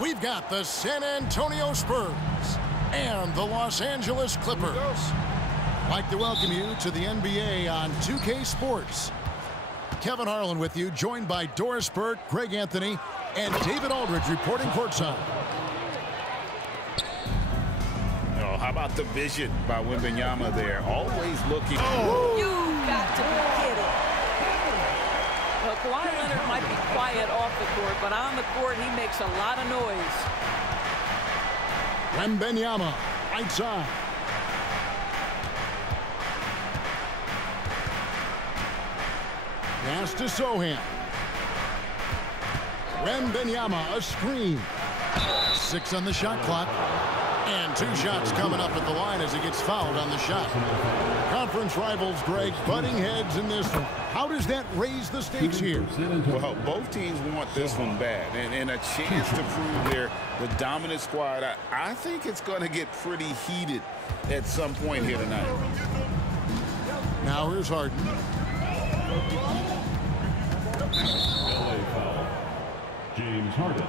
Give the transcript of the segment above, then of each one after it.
we've got the San Antonio Spurs and the Los Angeles Clippers. I'd like to welcome you to the NBA on 2K Sports. Kevin Harlan with you, joined by Doris Burke, Greg Anthony, and David Aldridge reporting courtside. Oh, how about the vision by Wembanyama there? Always looking. Oh, you've got to be kidding. Well, Kawhi Leonard might be quiet off the court, but on the court, he makes a lot of noise. Wembanyama, right side. Pass to Sohan. Wembanyama, a screen. 6 on the shot clock. And 2 shots coming up at the line as he gets fouled on the shot. Conference rivals, Greg, butting heads in this one. How does that raise the stakes here? Well, both teams want this one bad. And a chance to prove they're the dominant squad. I think it's going to get pretty heated at some point here tonight. Now here's Harden. LA foul. James Harden.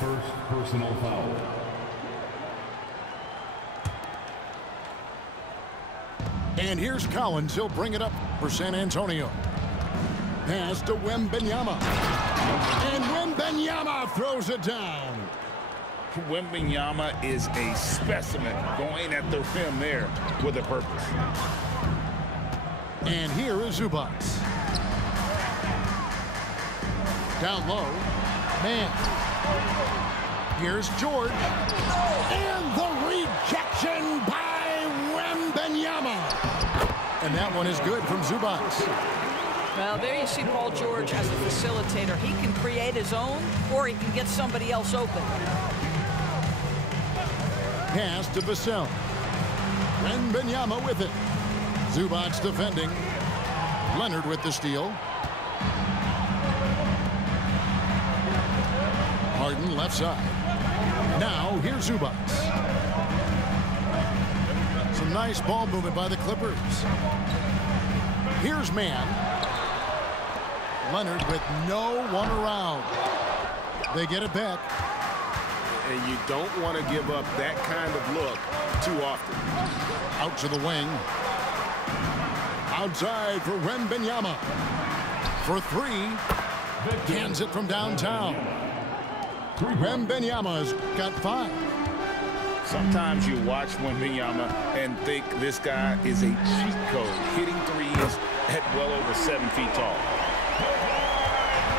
First personal foul. And here's Collins. He'll bring it up for San Antonio. Pass to Wembanyama. And Wembanyama throws it down. Wembanyama is a specimen going at the rim there with a purpose. And here is Zubac. Down low. Man. Here's George. And the rejection by Wembanyama. And that one is good from Zubac. Well, there you see Paul George as a facilitator. He can create his own, or he can get somebody else open. Pass to Vassell. Wembanyama with it. Zubac defending. Leonard with the steal. Harden left side. Now here's Zubac. Some nice ball movement by the Clippers. Here's Mann. Leonard with no one around. They get it back. And you don't want to give up that kind of look too often. Out to the wing. Outside for Wembanyama. For 3. Cans it from downtown. Wembanyama's got 5. Sometimes you watch Wembanyama and think this guy is a cheat code, hitting threes at well over 7 feet tall.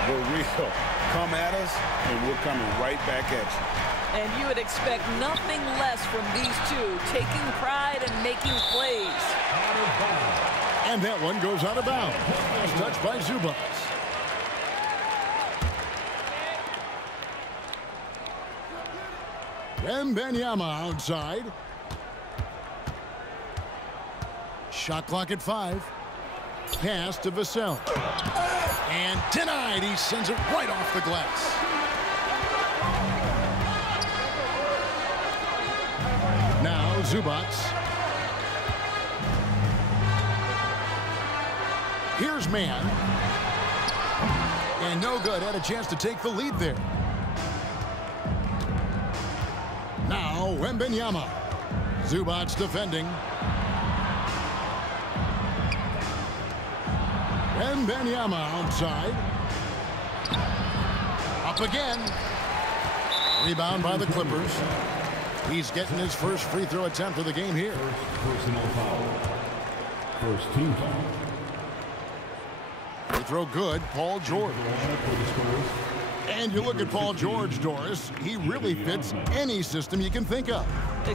We're real. Come at us, and we're coming right back at you. And you would expect nothing less from these two, taking pride and making plays. And that one goes out of bounds. Touched by Zubac. Wembanyama outside. Shot clock at 5. Pass to Vassell. And denied. He sends it right off the glass. Now Zubac. Here's Mann. And no good. Had a chance to take the lead there. Now Wembanyama. Zubac defending. Wembanyama outside. Up again. Rebound by the Clippers. He's getting his first free throw attempt of the game here. First personal foul. First team foul. Free throw good. Paul George. And you look at Paul George, Doris, he really fits any system you can think of.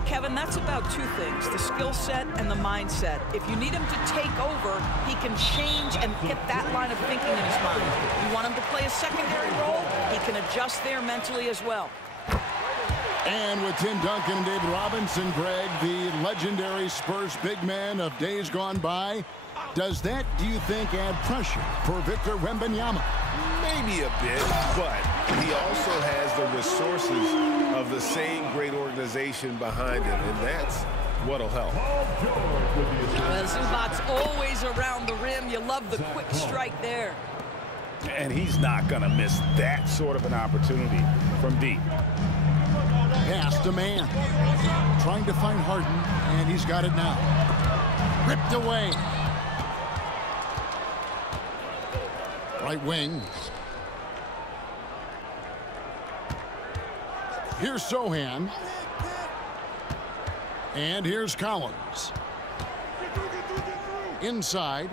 Kevin, that's about 2 things, the skill set and the mindset. If you need him to take over, he can change and get that line of thinking in his mind. You want him to play a secondary role, he can adjust there mentally as well. And with Tim Duncan and David Robinson, Greg, the legendary Spurs big man of days gone by, does that, do you think, add pressure for Victor Wembanyama? Maybe a bit, but he also has the resources of the same great organization behind him, and that's what'll help. Well, Zubac's always around the rim. You love the quick strike there. And he's not going to miss that sort of an opportunity from deep. Pass to man. Trying to find Harden, and he's got it now. Ripped away. Right wing. Here's Sochan. And here's Collins. Inside.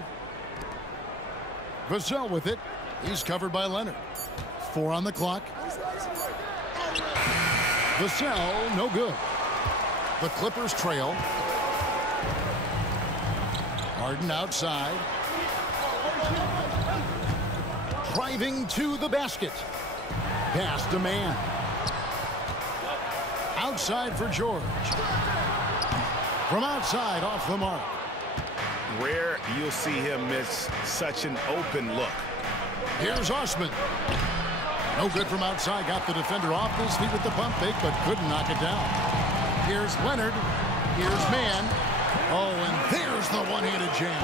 Vassell with it. He's covered by Leonard. 4 on the clock. Vassell, no good. The Clippers trail. Harden outside. Driving to the basket. Pass to man. Outside for George. From outside, off the mark. Rare you'll see him miss such an open look. Here's Osman. No good from outside. Got the defender off his feet with the pump fake, but couldn't knock it down. Here's Leonard. Here's man. Oh, and there's the one-handed jam.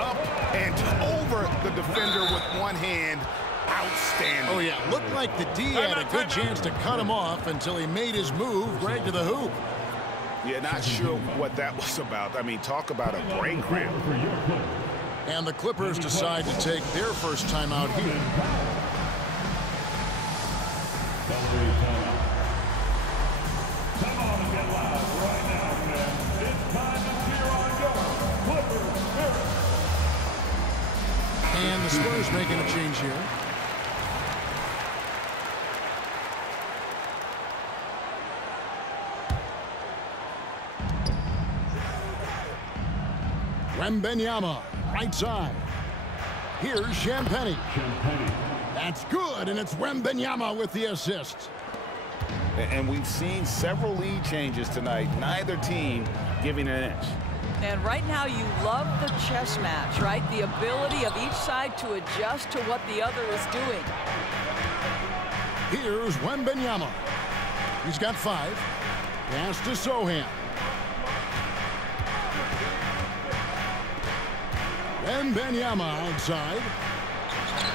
Up and over the defender with one hand. Outstanding. Oh, yeah. Looked like the D had a good chance to cut him off until he made his move right to the hoop. Yeah, not sure what that was about. I mean, talk about a brain cramp. And the Clippers decide to take their first time out here. Come on and get live right now, man. It's time to cheer on your Clippers spirit. And the Spurs making a change here. Wembanyama, right side. Here's Champagnie. That's good, and it's Wembanyama with the assist. And we've seen several lead changes tonight. Neither team giving an inch. And right now you love the chess match, right? The ability of each side to adjust to what the other is doing. Here's Wembanyama. He's got 5. Pass to Sochan. Wembanyama outside.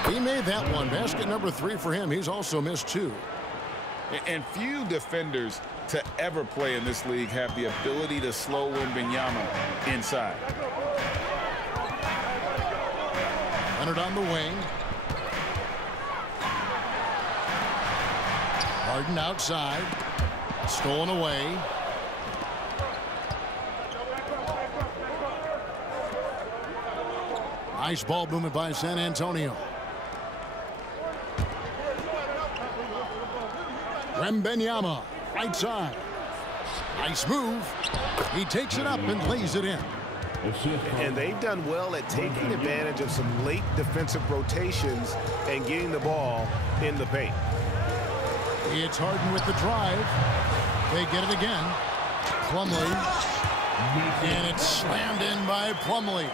He made that one. Basket number 3 for him. He's also missed 2. And few defenders to ever play in this league have the ability to slow Wembanyama inside. Leonard on the wing. Harden outside. Stolen away. Nice ball movement by San Antonio. Wembanyama, right side. Nice move. He takes it up and lays it in. And they've done well at taking advantage of some late defensive rotations and getting the ball in the paint. It's Harden with the drive. They get it again. Plumlee. And it's slammed in by Plumlee.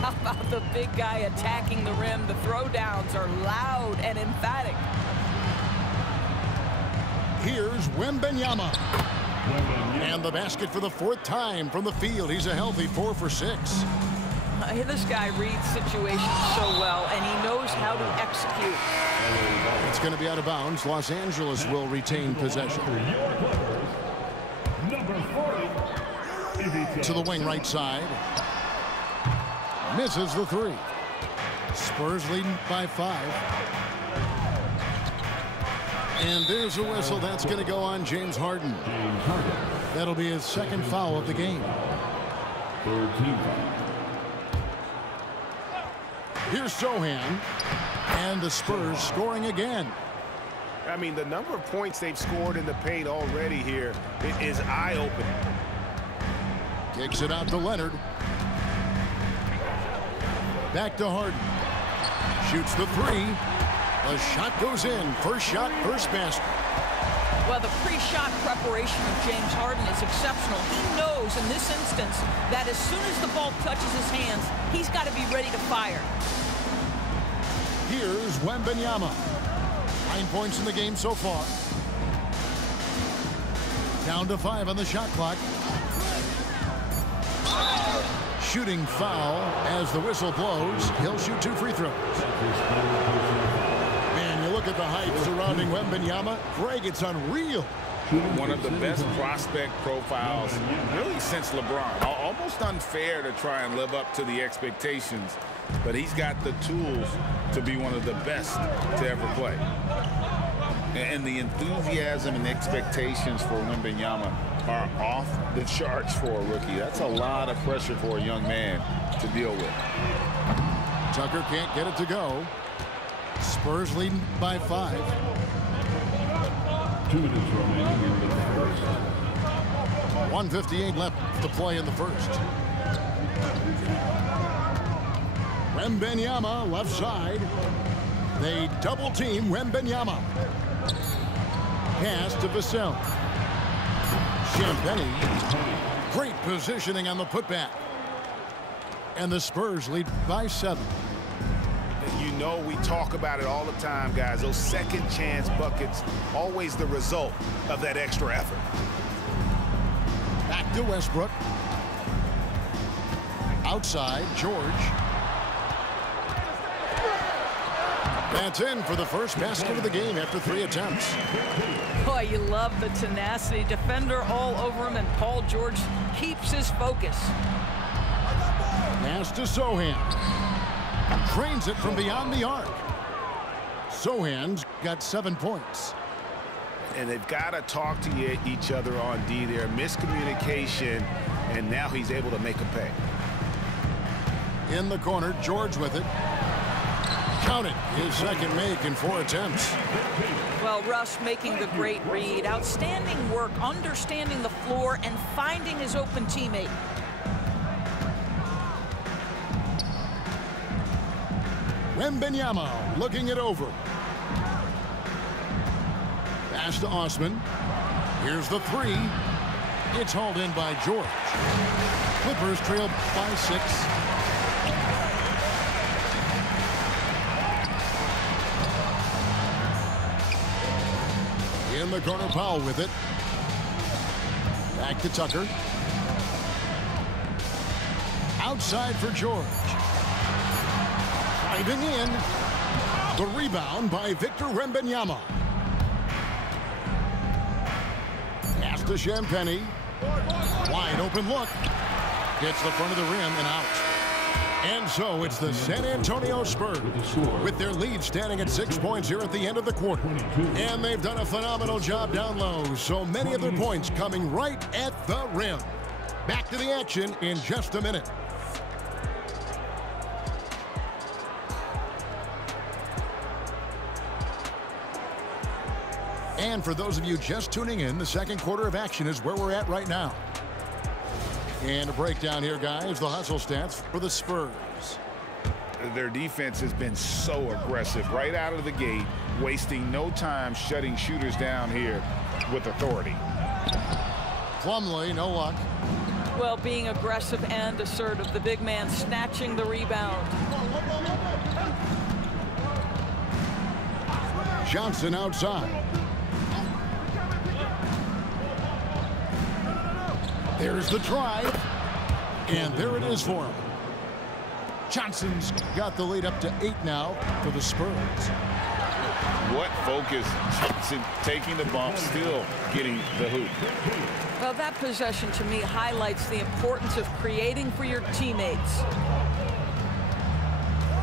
How about the big guy attacking the rim? The throwdowns are loud and emphatic. Here's Wembanyama. And the basket for the 4th time from the field. He's a healthy 4 for 6. This guy reads situations so well, and he knows how to execute. It's going to be out of bounds. Los Angeles will retain possession. To the wing right side. Misses the 3. Spurs leading by 5. And there's a whistle. That's going to go on James Harden. That'll be his 2nd foul of the game. Here's Sochan. And the Spurs scoring again. I mean, the number of points they've scored in the paint already here is eye-opening. Kicks it out to Leonard. Back to Harden. Shoots the 3. The shot goes in. First shot, first basket. Well, the pre-shot preparation of James Harden is exceptional. He knows in this instance that as soon as the ball touches his hands, he's got to be ready to fire. Here's Wembanyama. 9 points in the game so far. Down to 5 on the shot clock. shooting foul as the whistle blows. He'll shoot 2 free throws. And you look at the hype surrounding Wembanyama. Greg, it's unreal. One of the best prospect profiles really since LeBron. Almost unfair to try and live up to the expectations, but he's got the tools to be one of the best to ever play. And the enthusiasm and expectations for Wembanyama are off the charts for a rookie. That's a lot of pressure for a young man to deal with. Tucker can't get it to go. Spurs leading by 5. 2 minutes remaining in the first. 1:58 left to play in the first. Wembanyama left side. They double team Wembanyama. Pass to Vassell. Champagnie. Great positioning on the putback. And the Spurs lead by 7. You know, we talk about it all the time, guys. Those second chance buckets, always the result of that extra effort. Back to Westbrook. Outside, George. That's in for the first basket of the game after 3 attempts. Boy, you love the tenacity. Defender all over him, and Paul George keeps his focus. Pass to Sochan. Trains it from beyond the arc. Sochan's got 7 points. And they've got to talk to each other on D there. Miscommunication, and now he's able to make a pay. In the corner, George with it. Counted. His second make in 4 attempts. Well, Russ making the great read. Outstanding work, understanding the floor, and finding his open teammate. Wembanyama looking it over. Pass to Osman. Here's the 3. It's hauled in by George. Clippers trail by 6. In the corner, Powell with it. Back to Tucker. Outside for George. Driving in. The rebound by Victor Wembanyama. Pass to Champagnie. Wide open look. Gets the front of the rim and out. And so it's the San Antonio Spurs with their lead standing at 6 points here at the end of the quarter. And they've done a phenomenal job down low. So many of their points coming right at the rim. Back to the action in just a minute. And for those of you just tuning in, the second quarter of action is where we're at right now. And a breakdown here, guys, the hustle stats for the Spurs. Their defense has been so aggressive right out of the gate, wasting no time shutting shooters down here with authority. Plumlee, no luck. Well, being aggressive and assertive, the big man snatching the rebound. Johnson outside. There's the drive, and there it is for him. Johnson's got the lead up to 8 now for the Spurs. What focus. Johnson taking the bump, still getting the hoop. Well, that possession to me highlights the importance of creating for your teammates.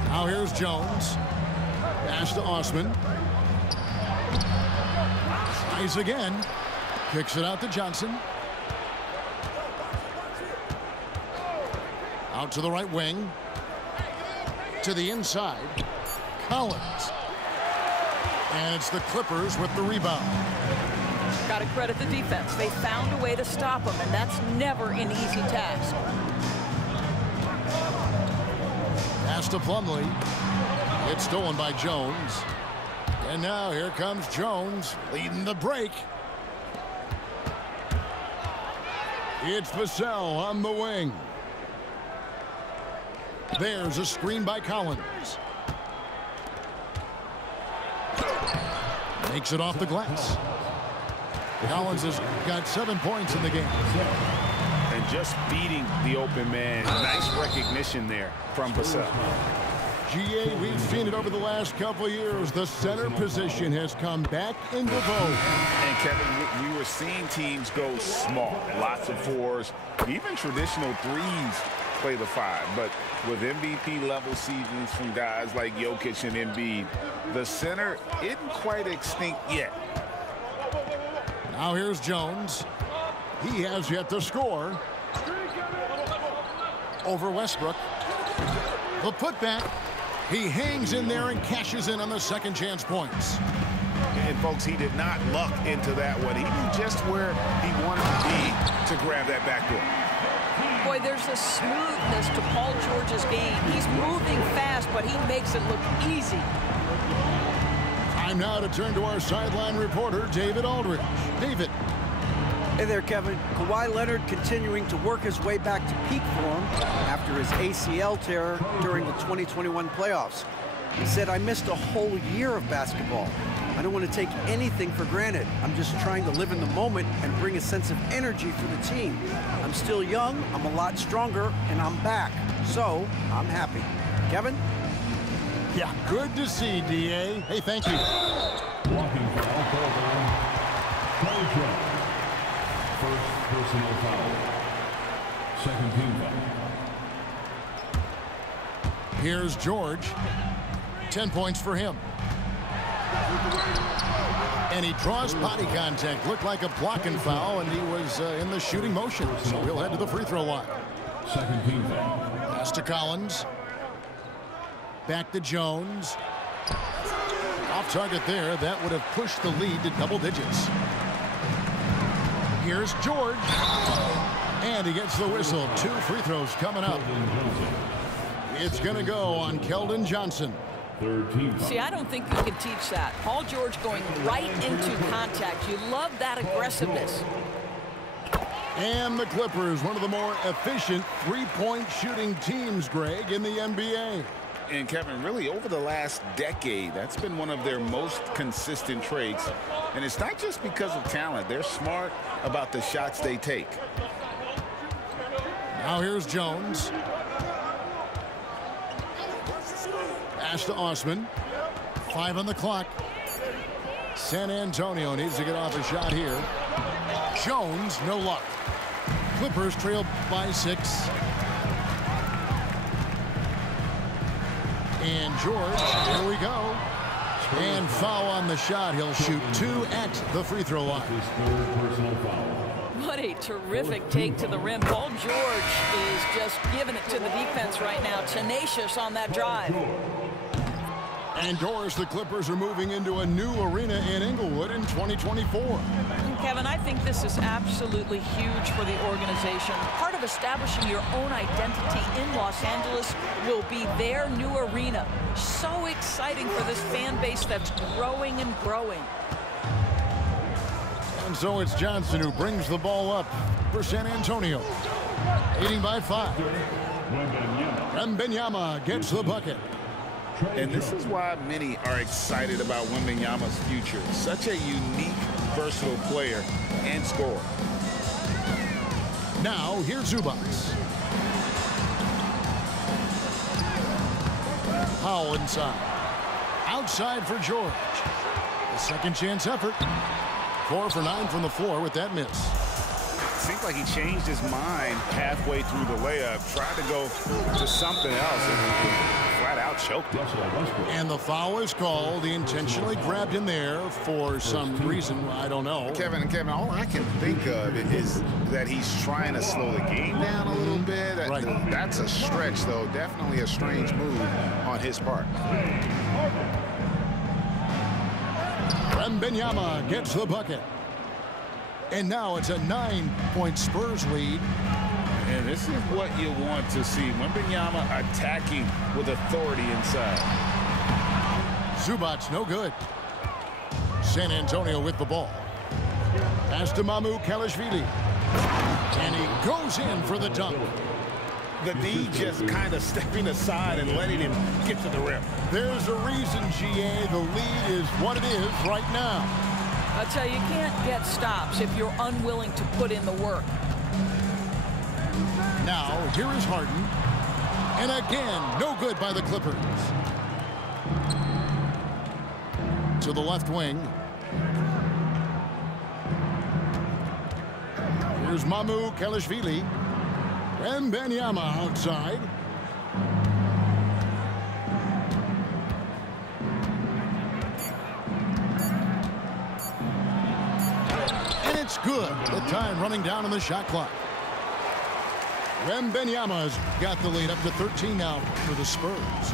Now here's Jones. Pass to Osman. Tries again. Kicks it out to Johnson. Out to the right wing. To the inside. Collins. And it's the Clippers with the rebound. Got to credit the defense. They found a way to stop him, and that's never an easy task. Pass to Plumlee. It's stolen by Jones. And now here comes Jones leading the break. It's Vassell on the wing. There's a screen by Collins. Makes it off the glass. Collins has got 7 points in the game. And just beating the open man. Nice recognition there from Vassell. GA, we've seen it over the last couple of years. The center position has come back into vogue. And Kevin, we were seeing teams go small, lots of fours, even traditional threes play the 5. But with MVP-level seasons from guys like Jokic and Embiid, the center isn't quite extinct yet. Now here's Jones. He has yet to score. Over Westbrook. The putback. He hangs in there and cashes in on the second chance points. And, folks, he did not luck into that one. He knew just where he wanted to be to grab that backboard. Boy, there's a smoothness to Paul George's game. He's moving fast, but he makes it look easy. Time now to turn to our sideline reporter, David Aldridge. David. Hey there, Kevin. Kawhi Leonard continuing to work his way back to peak form after his ACL tear during the 2021 playoffs. He said, "I missed a whole year of basketball. I don't want to take anything for granted. I'm just trying to live in the moment and bring a sense of energy for the team. I'm still young, I'm a lot stronger, and I'm back. So, I'm happy." Kevin? Yeah, good to see, DA. Hey, thank you. Walking foul called on Paul George. First personal foul. Second team foul. Here's George. 10 points for him. And he draws body contact. Looked like a blocking foul, and he was in the shooting motion. So he'll head to the free throw line. Second team foul. Pass to Collins. Back to Jones. Off target there. That would have pushed the lead to double digits. Here's George. And he gets the whistle. 2 free throws coming up. It's going to go on Keldon Johnson. Third team foul. See, I don't think you can teach that. Paul George going right into contact. You love that aggressiveness. And the Clippers, one of the more efficient three-point shooting teams, Greg, in the NBA. And Kevin, really over the last decade, that's been one of their most consistent traits. And it's not just because of talent. They're smart about the shots they take. Now here's Jones. Pass to Osman. 5 on the clock. San Antonio needs to get off a shot here. Jones, no luck. Clippers trailed by 6. And George, here we go. And foul on the shot. He'll shoot 2 at the free throw line. His third personal foul. What a terrific take to the rim. Paul George is just giving it to the defense right now. Tenacious on that drive. And Doris, the Clippers are moving into a new arena in Inglewood in 2024. Kevin, I think this is absolutely huge for the organization. Part of establishing your own identity in Los Angeles will be their new arena. So exciting for this fan base that's growing and growing. And so it's Johnson who brings the ball up for San Antonio. Leading by 5. Wembanyama gets the bucket. And this is why many are excited about Wembanyama's future. Such a unique, versatile player and scorer. Now, here's Zubac. Powell inside. Outside for George. The second chance effort. 4 for 9 from the floor with that miss. Seems like he changed his mind halfway through the layup, tried to go to something else, and flat out choked it. And the foul is called. He intentionally grabbed him there for some reason. I don't know. Kevin, all I can think of is that he's trying to slow the game down a little bit. Right. That's a stretch, though. Definitely a strange move on his part. Wembanyama gets the bucket. And now it's a 9-point Spurs lead. And this is what you want to see. Wembanyama attacking with authority inside. Zubac no good. San Antonio with the ball. Pass to Mamukelashvili. And he goes in for the dunk. The D just kind of stepping aside and letting him get to the rim. There's a reason, GA. The lead is what it is right now. I'll tell you, you can't get stops if you're unwilling to put in the work. Now, here is Harden. And again, no good by the Clippers. To the left wing. Here's Mamukelashvili. Wembanyama outside. And it's good. The time running down on the shot clock. Wembanyama's got the lead up to 13 now for the Spurs.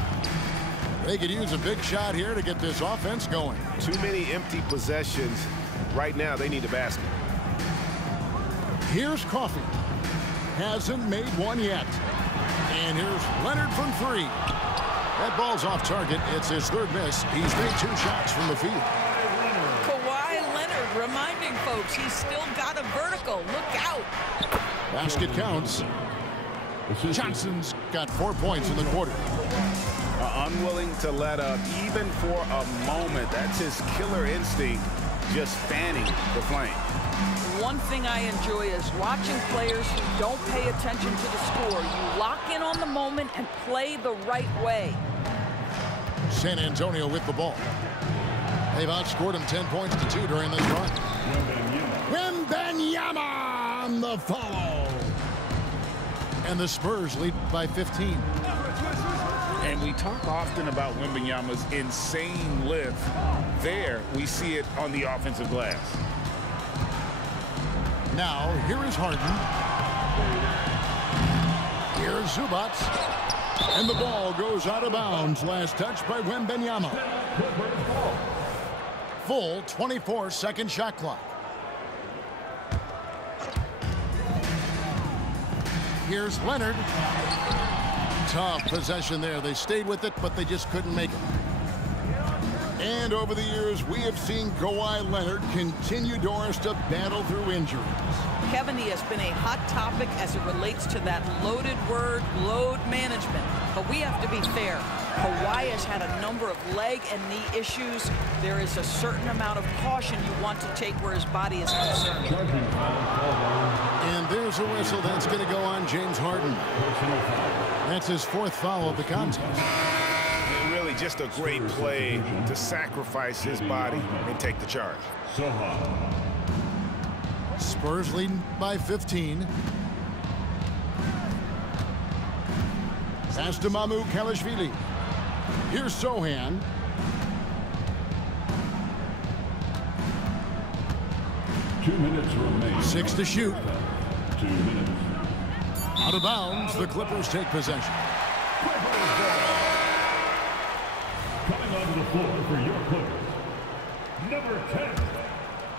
They could use a big shot here to get this offense going. Too many empty possessions. Right now, they need a basket. Here's Coffey. Hasn't made one yet. And here's Leonard from three. That ball's off target. It's his third miss. He's made 2 shots from the field. Kawhi Leonard reminding folks he's still got a vertical. Look out. Basket counts. Johnson's got 4 points in the quarter. Unwilling to let up even for a moment. That's his killer instinct, just fanning the flame. One thing I enjoy is watching players who don't pay attention to the score. You lock in on the moment and play the right way. San Antonio with the ball. They've outscored him 10 points to 2 during this run. Wembanyama on the follow. And the Spurs lead by 15. And we talk often about Wembanyama's insane lift. There, we see it on the offensive glass. Now, here is Harden. Here's Zubac. And the ball goes out of bounds. Last touch by Wembanyama. Full 24-second shot clock. Here's Leonard. Tough possession there. They stayed with it, but they just couldn't make it. And over the years, we have seen Kawhi Leonard continue, Doris, to battle through injuries. Kevin, he has been a hot topic as it relates to that loaded word, load management. But we have to be fair. Kawhi has had a number of leg and knee issues. There is a certain amount of caution you want to take where his body is concerned. And there's a whistle that's going to go on James Harden. That's his 4th foul of the contest. Really just a great play to sacrifice his body and take the charge. Spurs leading by 15. Pass to Mamukelashvili. Here's Sohan. Two minutes remaining. 6 to shoot. 2 minutes. Out of bounds, the Clippers take possession. Coming onto the floor for your Clippers, number 10,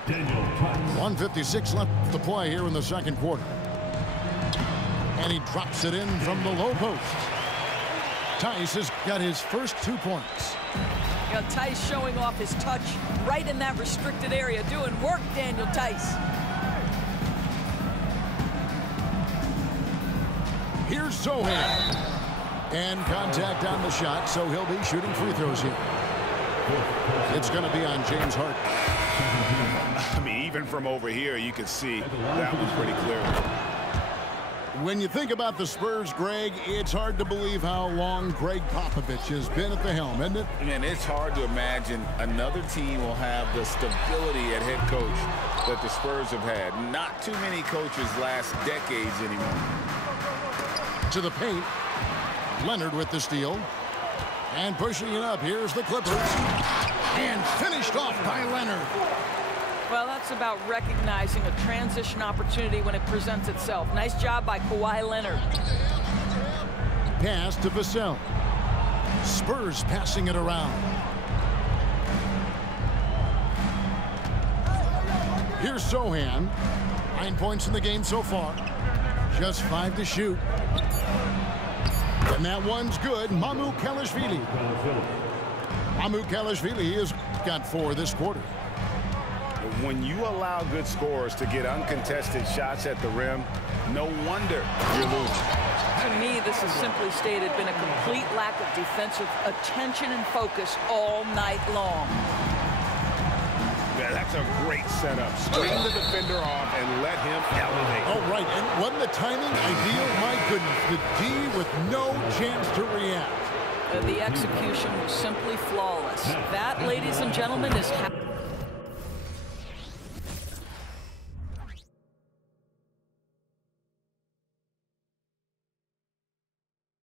Daniel Tice. 1:56 left to play here in the second quarter. And he drops it in from the low post. Tice has got his first 2 points. You know, Tice showing off his touch right in that restricted area. Doing work, Daniel Tice. Here's Sohan. And contact on the shot, so he'll be shooting free throws here. It's going to be on James Harden. I mean, even from over here, you can see that was pretty clear. When you think about the Spurs, Greg, it's hard to believe how long Greg Popovich has been at the helm, isn't it? Man, it's hard to imagine another team will have the stability at head coach that the Spurs have had. Not too many coaches last decades anymore. To the paint. Leonard with the steal. And pushing it up. Here's the Clippers. And finished off by Leonard. Well, that's about recognizing a transition opportunity when it presents itself. Nice job by Kawhi Leonard. Pass to Vassell. Spurs passing it around. Here's Sohan. 9 points in the game so far. Just 5 to shoot. And that one's good. Mamukelashvili. Mamukelashvili has got 4 this quarter. When you allow good scorers to get uncontested shots at the rim, no wonder you're losing. To me, this has simply stated been a complete lack of defensive attention and focus all night long. Yeah, that's That's a great setup. Screen the defender off and let him elevate. Oh, right. And wasn't the timing ideal? My goodness. The D with no chance to react. The execution was simply flawless. That, ladies and gentlemen, is